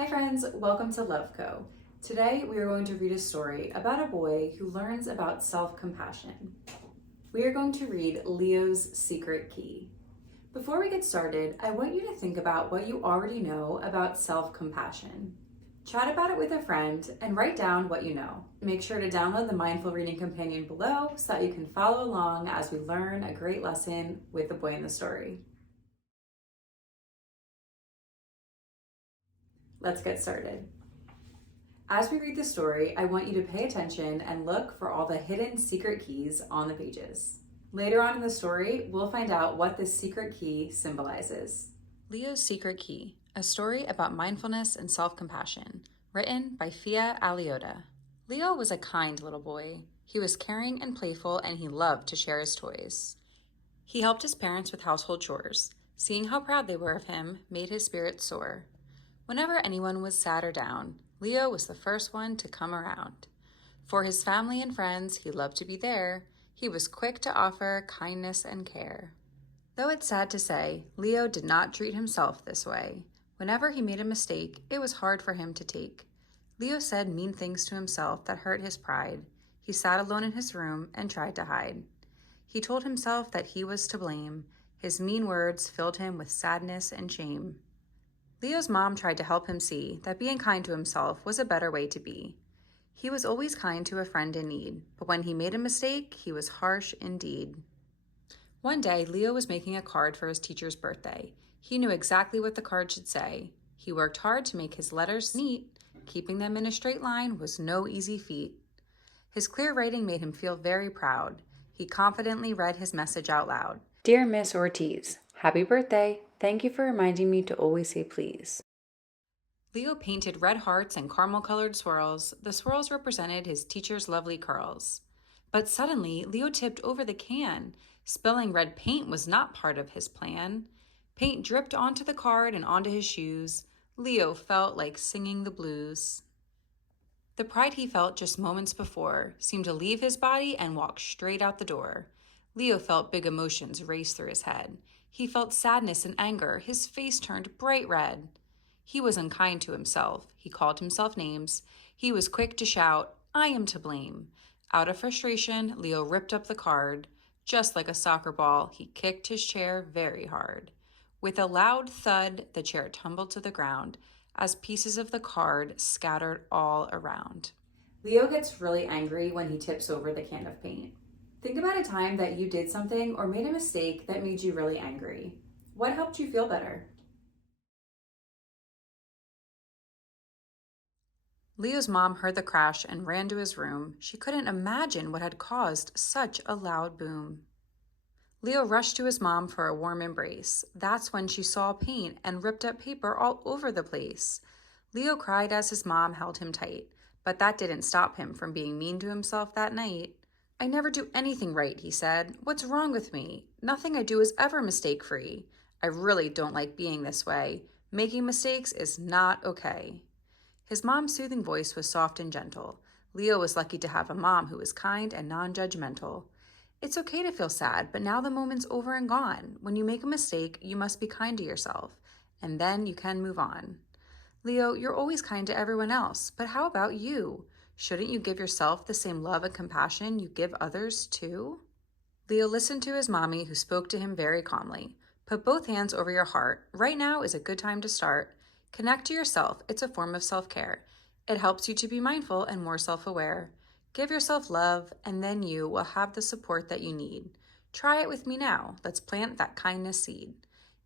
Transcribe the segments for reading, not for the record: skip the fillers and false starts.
Hi friends, welcome to Love Co. Today we are going to read a story about a boy who learns about self-compassion. We are going to read Leo's Secret Key. Before we get started, I want you to think about what you already know about self-compassion. Chat about it with a friend and write down what you know. Make sure to download the Mindful Reading Companion below so that you can follow along as we learn a great lesson with the boy in the story. Let's get started. As we read the story, I want you to pay attention and look for all the hidden secret keys on the pages. Later on in the story, we'll find out what this secret key symbolizes. Leo's Secret Key, a story about mindfulness and self-compassion, written by Fia Aliotta. Leo was a kind little boy. He was caring and playful, and he loved to share his toys. He helped his parents with household chores. Seeing how proud they were of him made his spirits soar. Whenever anyone was sad or down, Leo was the first one to come around. For his family and friends, he loved to be there. He was quick to offer kindness and care. Though it's sad to say, Leo did not treat himself this way. Whenever he made a mistake, it was hard for him to take. Leo said mean things to himself that hurt his pride. He sat alone in his room and tried to hide. He told himself that he was to blame. His mean words filled him with sadness and shame. Leo's mom tried to help him see that being kind to himself was a better way to be. He was always kind to a friend in need, but when he made a mistake, he was harsh indeed. One day, Leo was making a card for his teacher's birthday. He knew exactly what the card should say. He worked hard to make his letters neat. Keeping them in a straight line was no easy feat. His clear writing made him feel very proud. He confidently read his message out loud. Dear Miss Ortiz, happy birthday. Thank you for reminding me to always say please. Leo painted red hearts and caramel-colored swirls. The swirls represented his teacher's lovely curls. But suddenly, Leo tipped over the can. Spilling red paint was not part of his plan. Paint dripped onto the card and onto his shoes. Leo felt like singing the blues. The pride he felt just moments before seemed to leave his body and walk straight out the door. Leo felt big emotions race through his head. He felt sadness and anger. His face turned bright red. He was unkind to himself. He called himself names. He was quick to shout, "I am to blame." Out of frustration, Leo ripped up the card. Just like a soccer ball, he kicked his chair very hard. With a loud thud, the chair tumbled to the ground as pieces of the card scattered all around. Leo gets really angry when he tips over the can of paint. Think about a time that you did something or made a mistake that made you really angry. What helped you feel better? Leo's mom heard the crash and ran to his room. She couldn't imagine what had caused such a loud boom. Leo rushed to his mom for a warm embrace. That's when she saw paint and ripped up paper all over the place. Leo cried as his mom held him tight, but that didn't stop him from being mean to himself that night. "I never do anything right," he said. "What's wrong with me? Nothing I do is ever mistake-free. I really don't like being this way. Making mistakes is not okay." His mom's soothing voice was soft and gentle. Leo was lucky to have a mom who was kind and non-judgmental. "It's okay to feel sad, but now the moment's over and gone. When you make a mistake, you must be kind to yourself, and then you can move on. Leo, you're always kind to everyone else, but how about you? Shouldn't you give yourself the same love and compassion you give others too?" Leo listened to his mommy, who spoke to him very calmly. "Put both hands over your heart. Right now is a good time to start. Connect to yourself. It's a form of self-care. It helps you to be mindful and more self-aware. Give yourself love, and then you will have the support that you need. Try it with me now. Let's plant that kindness seed.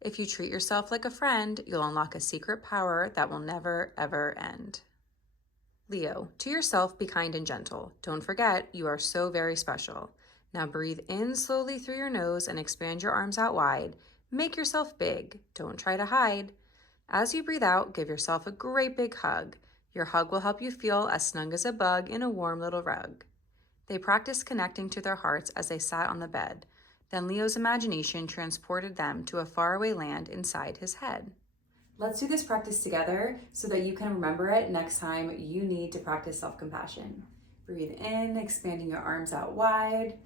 If you treat yourself like a friend, you'll unlock a secret power that will never, ever end." Leo, to yourself, be kind and gentle. Don't forget, you are so very special. Now breathe in slowly through your nose and expand your arms out wide. Make yourself big. Don't try to hide. As you breathe out, give yourself a great big hug. Your hug will help you feel as snug as a bug in a warm little rug. They practiced connecting to their hearts as they sat on the bed. Then Leo's imagination transported them to a faraway land inside his head. Let's do this practice together so that you can remember it next time you need to practice self-compassion. Breathe in, expanding your arms out wide.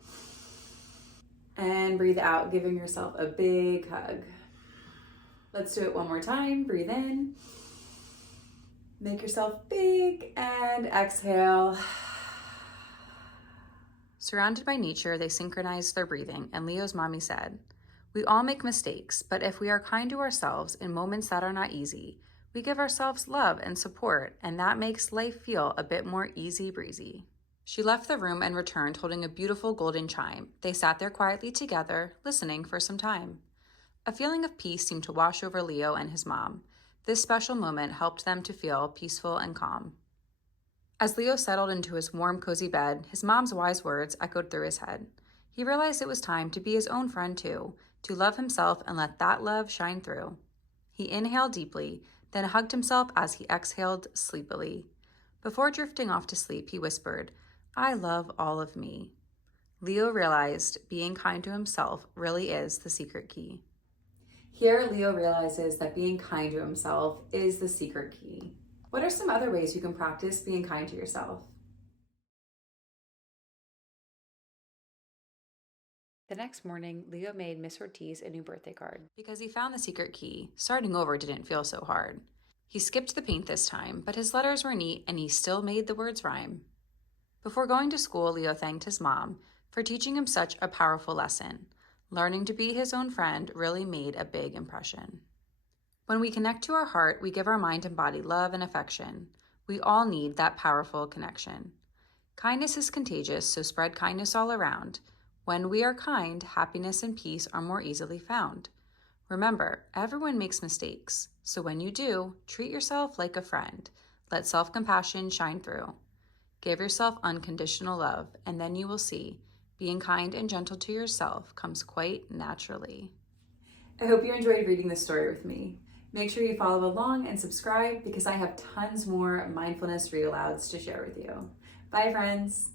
And breathe out, giving yourself a big hug. Let's do it one more time. Breathe in. Make yourself big and exhale. Surrounded by nature, they synchronized their breathing, and Leo's mommy said, "We all make mistakes, but if we are kind to ourselves in moments that are not easy, we give ourselves love and support, and that makes life feel a bit more easy breezy." She left the room and returned holding a beautiful golden chime. They sat there quietly together, listening for some time. A feeling of peace seemed to wash over Leo and his mom. This special moment helped them to feel peaceful and calm. As Leo settled into his warm, cozy bed, his mom's wise words echoed through his head. He realized it was time to be his own friend too, to love himself and let that love shine through. He inhaled deeply, then hugged himself as he exhaled sleepily. Before drifting off to sleep, he whispered, "I love all of me." Leo realized being kind to himself really is the secret key. Here, Leo realizes that being kind to himself is the secret key. What are some other ways you can practice being kind to yourself? The next morning, Leo made Miss Ortiz a new birthday card. Because he found the secret key, starting over didn't feel so hard. He skipped the paint this time, but his letters were neat and he still made the words rhyme. Before going to school, Leo thanked his mom for teaching him such a powerful lesson. Learning to be his own friend really made a big impression. When we connect to our heart, we give our mind and body love and affection. We all need that powerful connection. Kindness is contagious, so spread kindness all around. When we are kind, happiness and peace are more easily found. Remember, everyone makes mistakes, so when you do, treat yourself like a friend. Let self-compassion shine through. Give yourself unconditional love, and then you will see being kind and gentle to yourself comes quite naturally. I hope you enjoyed reading this story with me. Make sure you follow along and subscribe because I have tons more mindfulness read alouds to share with you. Bye, friends.